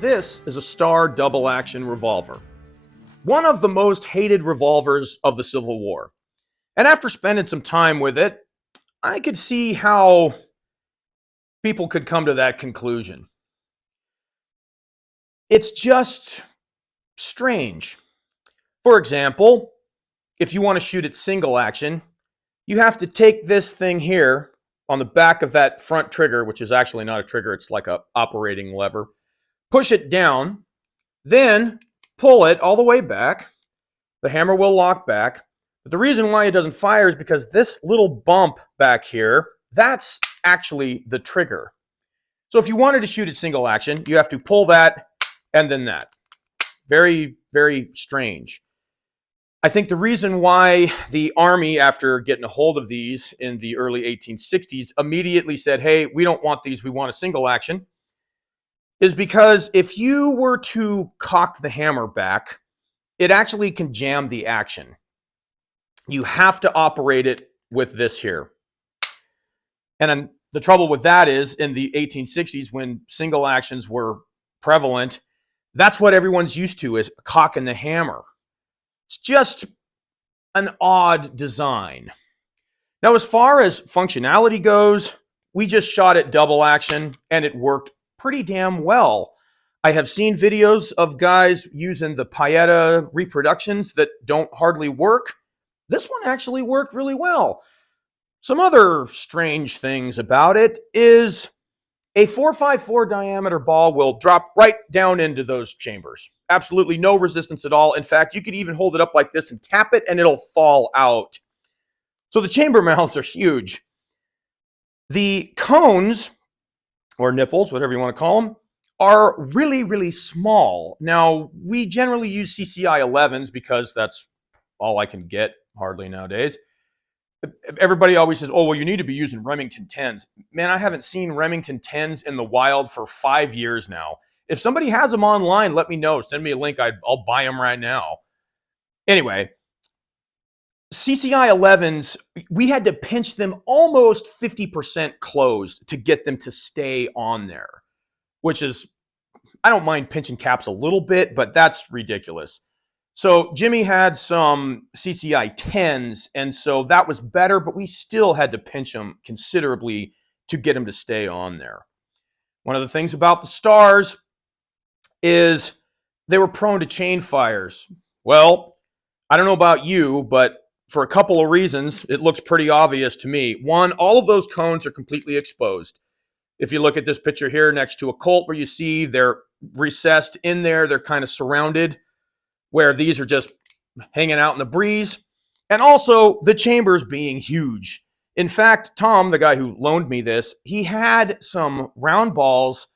This is a Star double-action revolver, one of the most hated revolvers of the Civil War. And after spending some time with it, I could see how people could come to that conclusion. It's just strange. For example, if you want to shoot it single action, you have to take this thing here on the back of that front trigger, which is actually not a trigger, it's like a operating lever. Push it down, then pull it all the way back. The hammer will lock back. But the reason why it doesn't fire is because this little bump back here, that's actually the trigger. So if you wanted to shoot it single action, you have to pull that and then that. Very, very strange. I think the reason why the Army, after getting a hold of these in the early 1860s, immediately said, hey, we don't want these, we want a single action, is because if you were to cock the hammer back, it actually can jam the action. You have to operate it with this here. And the trouble with that is, in the 1860s, when single actions were prevalent, that's what everyone's used to, is cocking the hammer. It's just an odd design. Now, as far as functionality goes, we just shot it double action, and it worked pretty damn well. I have seen videos of guys using the Paetta reproductions that don't hardly work. This one actually worked really well. Some other strange things about it is a 4.54 diameter ball will drop right down into those chambers. Absolutely no resistance at all. In fact, you could even hold it up like this and tap it and it'll fall out. So the chamber mouths are huge. The cones, or nipples, whatever you want to call them, are really, really small. Now, we generally use CCI 11s because that's all I can get hardly nowadays. Everybody always says, oh, well, you need to be using Remington 10s. Man, I haven't seen Remington 10s in the wild for 5 years now. If somebody has them online, let me know. Send me a link. I'll buy them right now. Anyway, CCI 11s, we had to pinch them almost 50% closed to get them to stay on there, which is, I don't mind pinching caps a little bit, but that's ridiculous. So Jimmy had some CCI 10s, and so that was better, but we still had to pinch them considerably to get them to stay on there. One of the things about the Stars is they were prone to chain fires. Well, I don't know about you, but for a couple of reasons, it looks pretty obvious to me. One, all of those cones are completely exposed. If you look at this picture here next to a Colt, where you see they're recessed in there, they're kind of surrounded, where these are just hanging out in the breeze. And also the chambers being huge. In fact, Tom, the guy who loaned me this, he had some round balls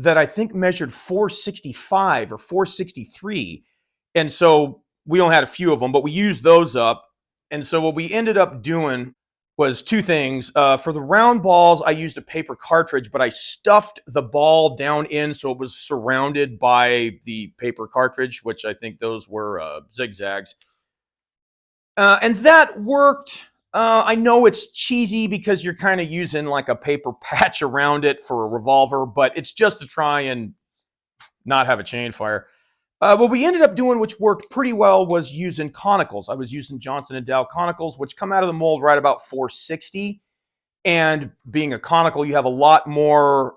that I think measured 465 or 463. And so we only had a few of them, but we used those up. And so what we ended up doing was two things. For the round balls, I used a paper cartridge, but I stuffed the ball down in so it was surrounded by the paper cartridge, which I think those were zigzags. And that worked. I know it's cheesy because you're kind of using like a paper patch around it for a revolver, but it's just to try and not have a chain fire. What we ended up doing, which worked pretty well, was using conicals. I was using Johnson & Dow conicals, which come out of the mold right about 460. And being a conical, you have a lot more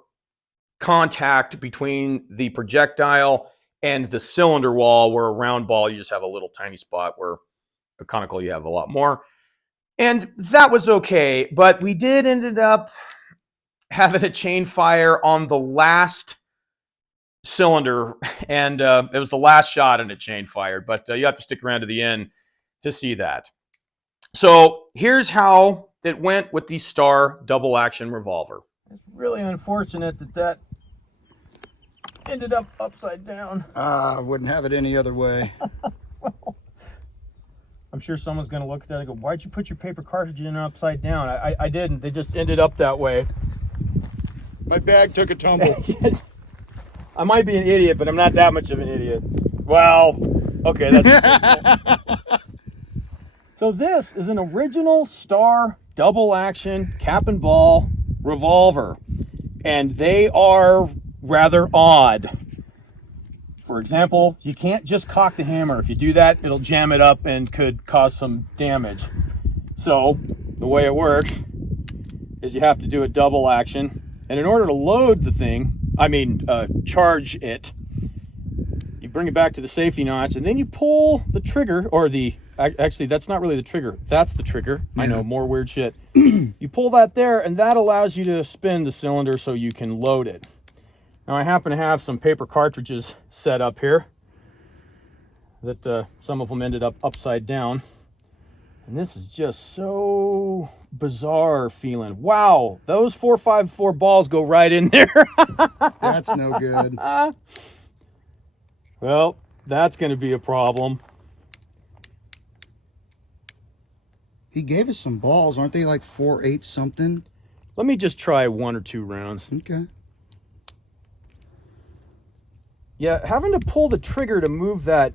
contact between the projectile and the cylinder wall, where a round ball, you just have a little tiny spot, where a conical, you have a lot more. And that was okay, but we did ended up having a chain fire on the last cylinder, and it was the last shot and it chain fired, but you have to stick around to the end to see that. So here's how it went with the Star double action revolver. It's really unfortunate that ended up upside down. I wouldn't have it any other way. Well, I'm sure someone's going to look at that and go, why'd you put your paper cartridge in upside down? I didn't. They just ended up that way. My bag took a tumble. I might be an idiot, but I'm not that much of an idiot. Well, okay, that's So this is an original Star double action cap and ball revolver, and they are rather odd. For example, you can't just cock the hammer. If you do that, it'll jam it up and could cause some damage. So the way it works is you have to do a double action. And in order to load the thing, charge it, you bring it back to the safety notch, and then you pull the trigger, or actually, that's not really the trigger. That's the trigger. Yeah. I know, more weird shit. You pull that there, and that allows you to spin the cylinder so you can load it. Now, I happen to have some paper cartridges set up here that some of them ended up upside down. And this is just so bizarre feeling. Wow, those 454 balls go right in there. That's no good. Well, that's going to be a problem. He gave us some balls. Aren't they like 4/8 something? Let me just try 1 or 2 rounds. Okay. Yeah, having to pull the trigger to move that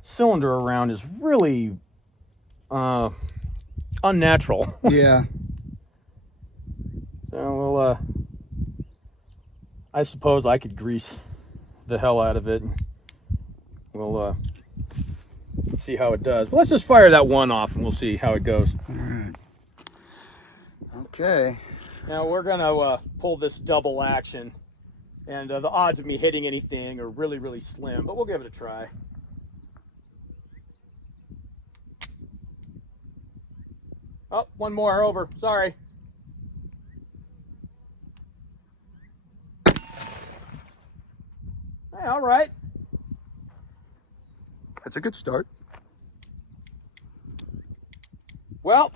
cylinder around is really unnatural. Yeah. So, I suppose I could grease the hell out of it. We'll see how it does. But let's just fire that one off and we'll see how it goes. All right. Okay. Now we're gonna pull this double action, and the odds of me hitting anything are really, really slim, but we'll give it a try. Oh, one more over. Sorry. Hey, all right. That's a good start. Well,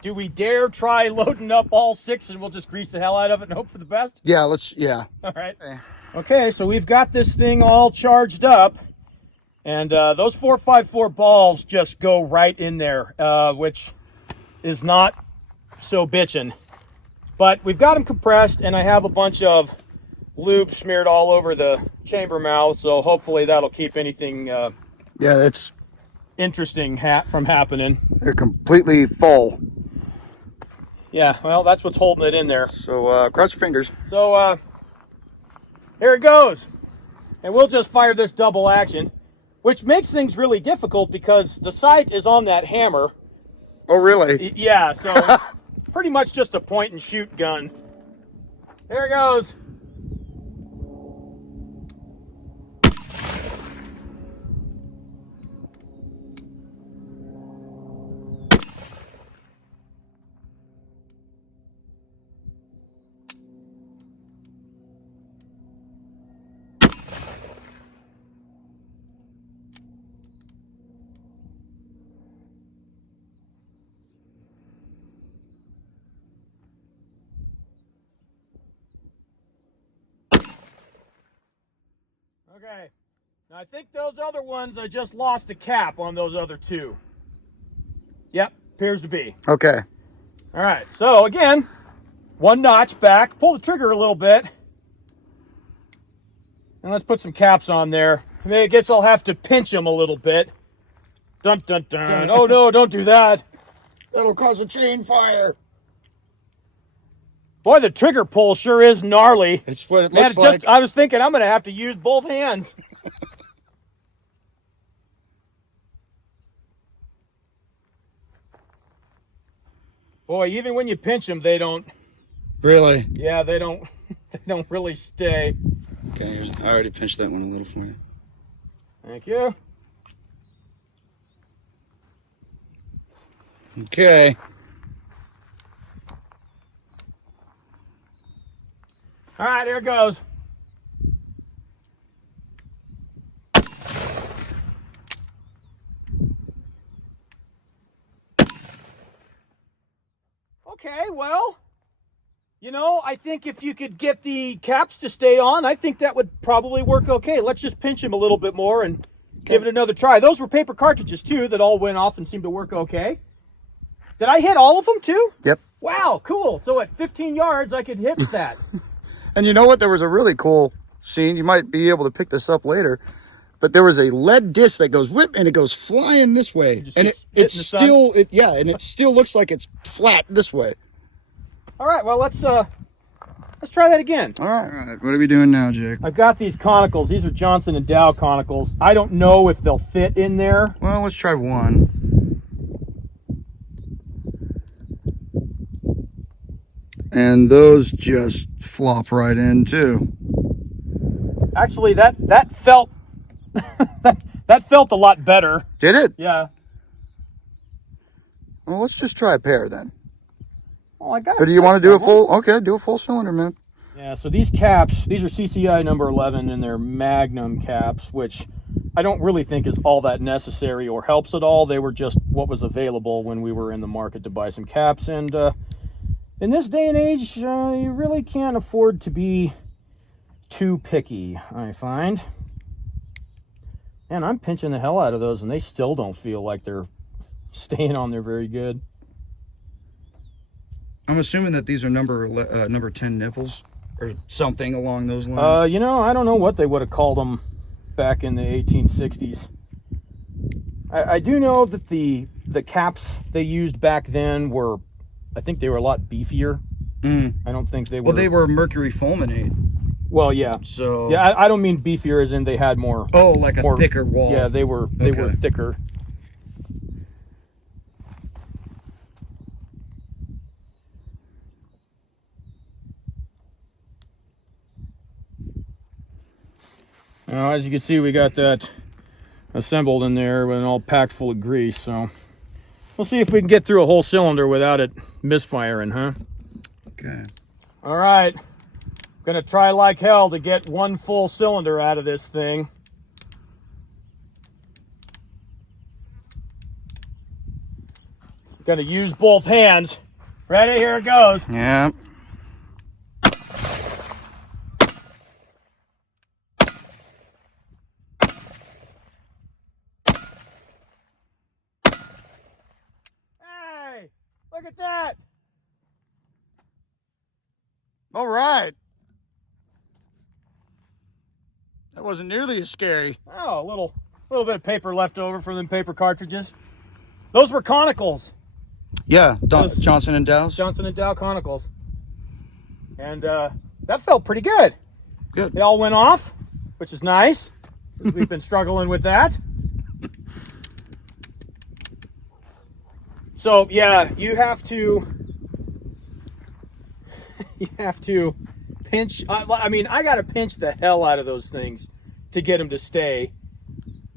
do we dare try loading up all 6 and we'll just grease the hell out of it and hope for the best? Yeah, let's, yeah. All right. Okay, so we've got this thing all charged up, and those 454 balls just go right in there, which is not so bitchin'. But we've got them compressed, and I have a bunch of lube smeared all over the chamber mouth, so hopefully that'll keep anything Yeah, it's interesting from happening. they're completely full. Yeah, well, that's what's holding it in there. So cross your fingers. So here it goes. And we'll just fire this double action, which makes things really difficult because the sight is on that hammer. Oh, really? Yeah, so pretty much just a point and shoot gun. Here it goes. Okay, now I think those other ones, I just lost a cap on those other 2. Yep, appears to be. Okay. All right, so again, 1 notch back, pull the trigger a little bit, and let's put some caps on there. I guess I'll have to pinch them a little bit. Dun, dun, dun. Oh no, don't do that. That'll cause a chain fire. Boy, the trigger pull sure is gnarly. It's what it looks Man, like. I was thinking I'm going to have to use both hands. Boy, even when you pinch them, they don't. Really? Yeah, they don't. They don't really stay. Okay, I already pinched that one a little for you. Thank you. Okay. All right, here it goes. Okay, well, you know, I think if you could get the caps to stay on, I think that would probably work okay. Let's just pinch them a little bit more and give it another try. Those were paper cartridges, too, that all went off and seemed to work okay. Did I hit all of them, too? Yep. Wow, cool. So at 15 yards, I could hit that. And you know what? There was a really cool scene. You might be able to pick this up later. But there was a lead disc that goes whip and it goes flying this way. And it still looks like it's flat this way. All right, well, let's Let's try that again. All right. What are we doing now, Jake? I've got these conicals. These are Johnson & Dow conicals. I don't know if they'll fit in there. Well, let's try one. And those just flop right in too. Actually, that felt that felt a lot better. Did it? Yeah. Well, let's just try a pair then. Well, I got. Or do you want to do a full? Okay, do a full cylinder, man. Yeah. So these caps, these are CCI number 11, and they're Magnum caps, which I don't really think is all that necessary or helps at all. They were just what was available when we were in the market to buy some caps, and in this day and age, you really can't afford to be too picky, I find. And I'm pinching the hell out of those, and they still don't feel like they're staying on there very good. I'm assuming that these are number 10 nipples or something along those lines. You know, I don't know what they would have called them back in the 1860s. I do know that the caps they used back then were, I think they were a lot beefier. I don't think they were. Well, they were mercury fulminate. Well, yeah. So yeah, I don't mean beefier as in they had more. Oh, like a thicker wall. Yeah, they were thicker. Now, as you can see, we got that assembled in there and all packed full of grease. So we'll see if we can get through a whole cylinder without it misfiring, huh? Okay. All right. Gonna try like hell to get one full cylinder out of this thing. Gonna use both hands. Ready? Here it goes. Yeah. Hey, look at that. All right. That wasn't nearly as scary. Oh, a little bit of paper left over from them paper cartridges. Those were conicals. Yeah, Johnson & Dow's. Johnson & Dow conicals. And that felt pretty good. Good. They all went off, which is nice. We've been struggling with that. So, yeah, you have to pinch. I mean, I got to pinch the hell out of those things to get them to stay.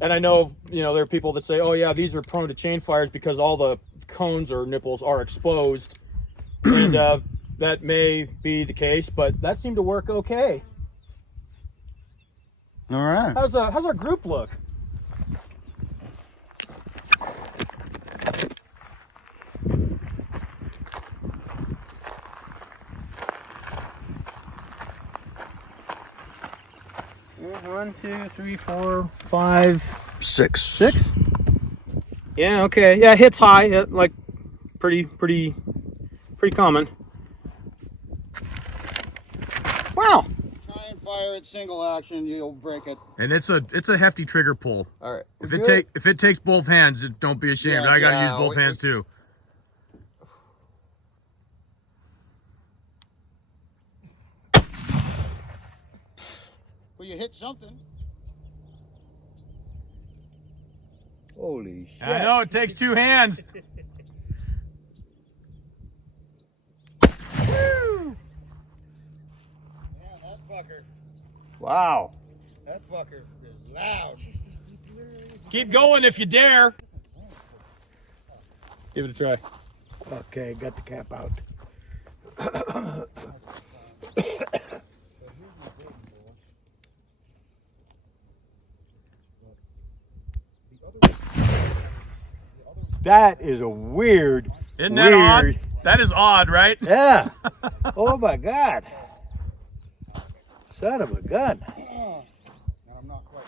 And I know, there are people that say, oh, yeah, these are prone to chain fires because all the cones or nipples are exposed. And that may be the case, but that seemed to work okay. All right. How's our group look? One, two, three, four, five, Six. Yeah, okay. Yeah, hits high, like pretty common. Wow. Try and fire it single action, you'll break it. And it's a hefty trigger pull. All right. If it takes both hands, don't be ashamed. Yeah, I got to use both hands too. Well, you hit something. Holy shit. I know it takes two hands. Woo! Yeah, that fucker. Wow. That fucker is loud. Keep going if you dare. Give it a try. Okay, got the cap out. That is a weird. Isn't that odd? That is odd, right? Yeah. Oh my God. Son of a gun.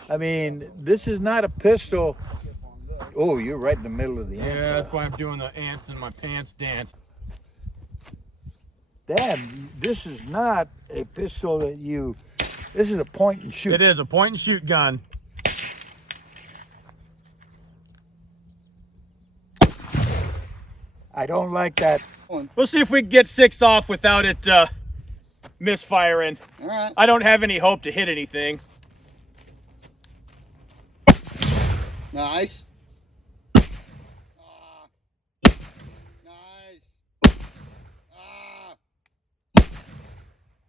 I mean, this is not a pistol. Oh, you're right in the middle of the Yeah, ant. that's why I'm doing the ants in my pants dance. Dad, this is not a pistol that you. This is a point and shoot. It is a point and shoot gun. I don't like that. We'll see if we can get 6 off without it misfiring. All right. I don't have any hope to hit anything. Nice. Nice.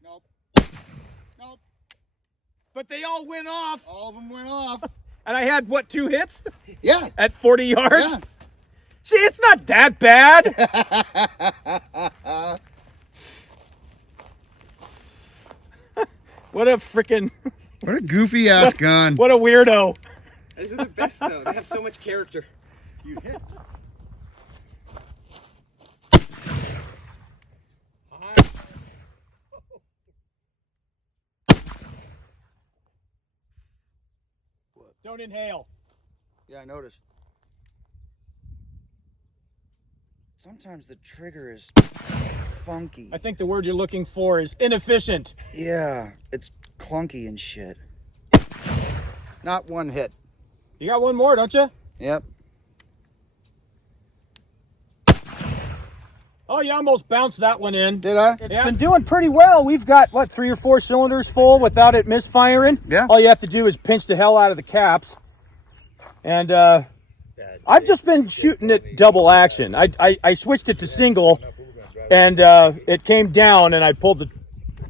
Nope. Nope. But they all went off. All of them went off. And I had, what, 2 hits? Yeah. At 40 yards? Yeah. See, it's not that bad. What a freaking... What a goofy ass gun. What a weirdo. Those are the best, though. They have so much character. You hit. Don't inhale. Yeah, I noticed. Sometimes the trigger is funky. I think the word you're looking for is inefficient. Yeah, it's clunky and shit. Not one hit. You got one more, don't you? Yep. Oh, you almost bounced that one in. Did I? It's been doing pretty well. We've got, what, 3 or 4 cylinders full without it misfiring? Yeah. All you have to do is pinch the hell out of the caps. And I've just been shooting it double action. I switched it to single, and it came down, and I pulled the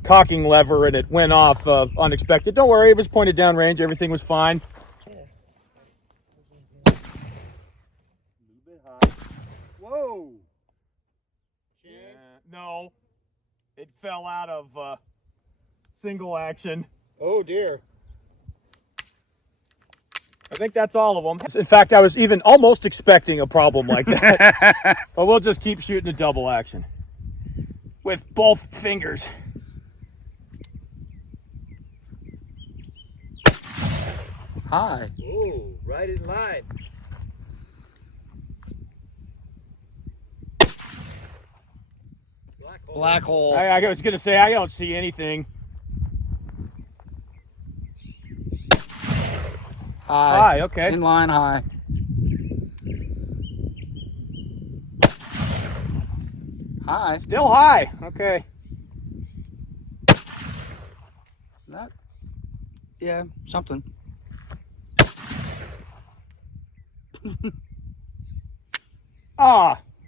cocking lever, and it went off unexpected. Don't worry, it was pointed down range. Everything was fine. Whoa. No, it fell out of single action. Oh dear. I think that's all of them. In fact, I was even almost expecting a problem like that. But we'll just keep shooting a double action with both fingers. Hi. Oh, right in line. Black hole. Black hole. I was going to say, I don't see anything. High. High, okay. Inline high. High. Still high. Okay. That. Yeah, something.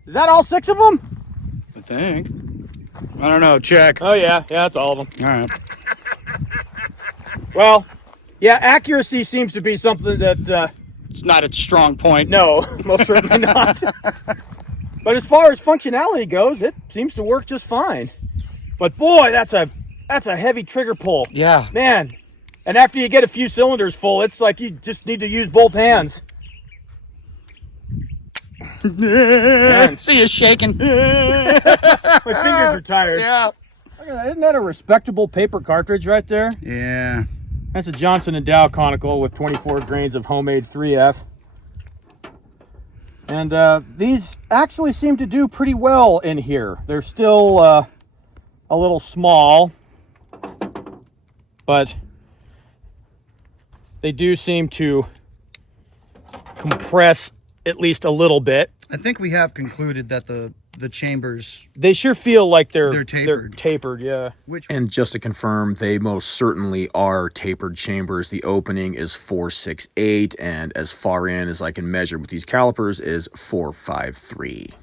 Is that all 6 of them? I think. I don't know. Check. Oh, yeah. Yeah, that's all of them. All right. Well, yeah, accuracy seems to be something that, It's not its strong point. no, most certainly not. But as far as functionality goes, it seems to work just fine. But boy, that's a heavy trigger pull. Yeah. Man. And after you get a few cylinders full, it's like you just need to use both hands. Man. See you shaking. My fingers are tired. Yeah. Look at that. Isn't that a respectable paper cartridge right there? Yeah. That's a Johnson & Dow conical with 24 grains of homemade 3F. And these actually seem to do pretty well in here. They're still a little small, but they do seem to compress at least a little bit. I think we have concluded that the chambers, They sure feel like They're tapered. tapered, yeah. which And just to confirm, they most certainly are tapered chambers. The opening is 4.68, and as far in as I can measure with these calipers is 4.53.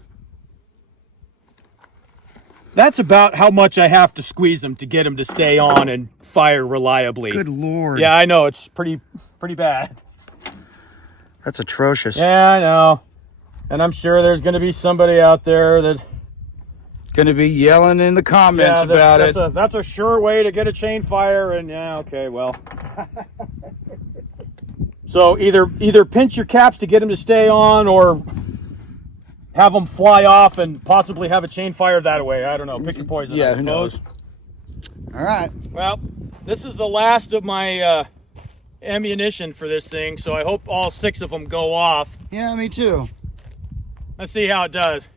That's about how much I have to squeeze them to get them to stay on and fire reliably. good lord. Yeah, I know. It's pretty bad. That's atrocious. Yeah, I know. And I'm sure there's going to be somebody out there that... Gonna be yelling in the comments Yeah, about it. that's a sure way to get a chain fire, and yeah, okay, well. So either pinch your caps to get them to stay on, or have them fly off and possibly have a chain fire that way. I don't know. Pick your poison. Yeah, I who knows? suppose. All right. Well, this is the last of my ammunition for this thing, so I hope all 6 of them go off. Yeah, me too. Let's see how it does.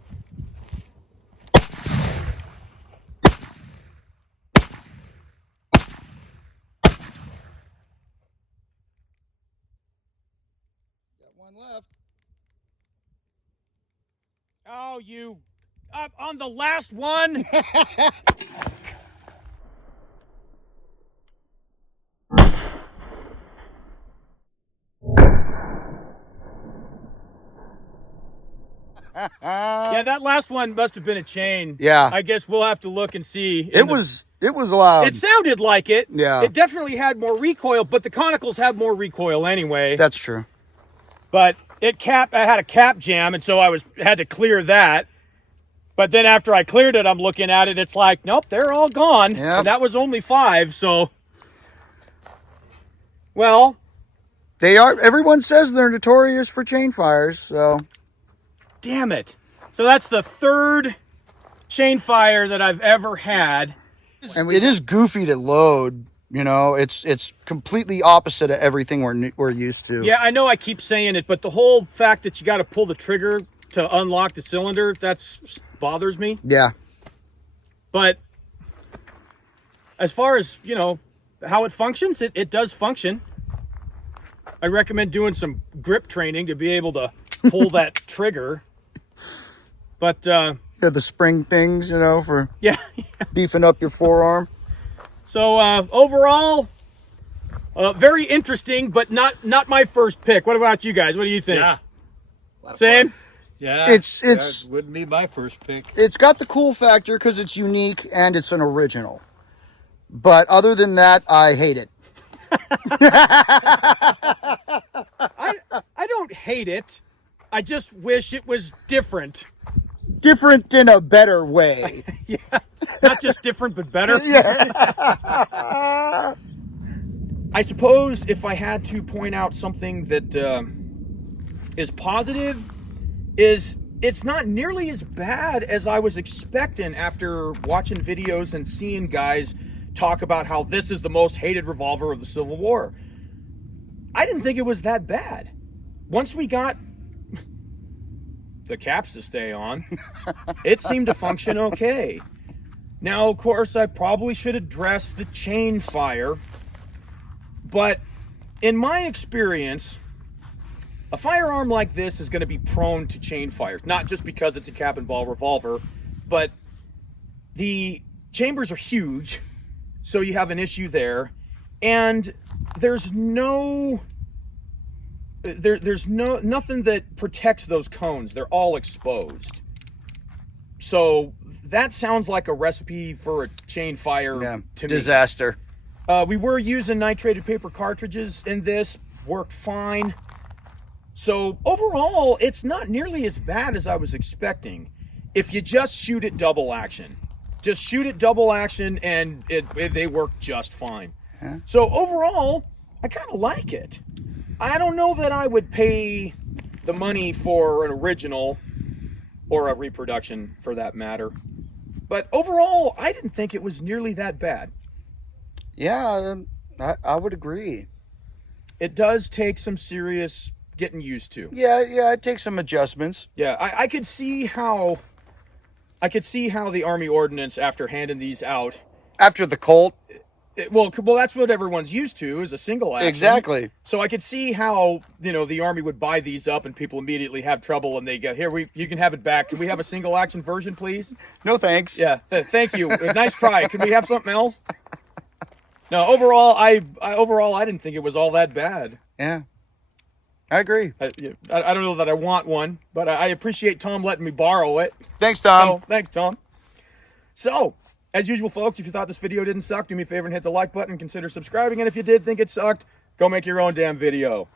Got one left. Oh, you... on the last one? last one must have been a chain. Yeah. I guess we'll have to look and see. It was loud. It sounded like it. Yeah. It definitely had more recoil, but the Conicals have more recoil anyway. That's true. But I had a cap jam, and so had to clear that. But then after I cleared it, I'm looking at it. It's like, nope, they're all gone. Yep. And that was only 5. So, well, They are. Everyone says they're notorious for chain fires. So, damn it. So that's the 3rd chain fire that I've ever had. and it is goofy to load. You know, it's completely opposite of everything we're used to. Yeah, I know I keep saying it, but the whole fact that you got to pull the trigger to unlock the cylinder, that's bothers me. Yeah. But as far as, how it functions, it does function. I recommend doing some grip training to be able to pull that trigger. But Yeah, the spring things, for yeah. beefing up your forearm. So overall, very interesting, but not my first pick. What about you guys? What do you think? Yeah. Same? Yeah. It's that wouldn't be my first pick. it's got the cool factor because it's unique and it's an original. But other than that, I hate it. I don't hate it. I just wish it was different. Different in a better way. Not just different, but better. Yeah. I suppose if I had to point out something that is positive, is it's not nearly as bad as I was expecting after watching videos and seeing guys talk about how this is the most hated revolver of the Civil War. I didn't think it was that bad. Once we got the caps to stay on, it seemed to function okay. Now, of course, I probably should address the chain fire, but in my experience, a firearm like this is going to be prone to chain fires, not just because it's a cap and ball revolver, but the chambers are huge, so you have an issue there, and there's nothing that protects those cones. They're all exposed. So that sounds like a recipe for a chain fire to me. Disaster. We were using nitrated paper cartridges in this, worked fine. So overall, it's not nearly as bad as I was expecting. If you just shoot it double action. Just shoot it double action and they work just fine. Yeah. So overall, I kind of like it. I don't know that I would pay the money for an original or a reproduction for that matter. But overall, I didn't think it was nearly that bad. Yeah, I would agree. It does take some serious getting used to. Yeah, it takes some adjustments. Yeah, I could see how the Army Ordnance, after handing these out, After the Colt. well, that's what everyone's used to, is a single action. Exactly. So I could see how, the Army would buy these up and people immediately have trouble and they go, you can have it back. Can we have a single action version, please? No thanks. Yeah, thank you. Nice try. Can we have something else? No, overall, I didn't think it was all that bad. Yeah. I agree. I don't know that I want one, but I appreciate Tom letting me borrow it. Thanks, Tom. So, thanks, Tom. So, as usual, folks, if you thought this video didn't suck, do me a favor and hit the like button. Consider subscribing. And if you did think it sucked, go make your own damn video.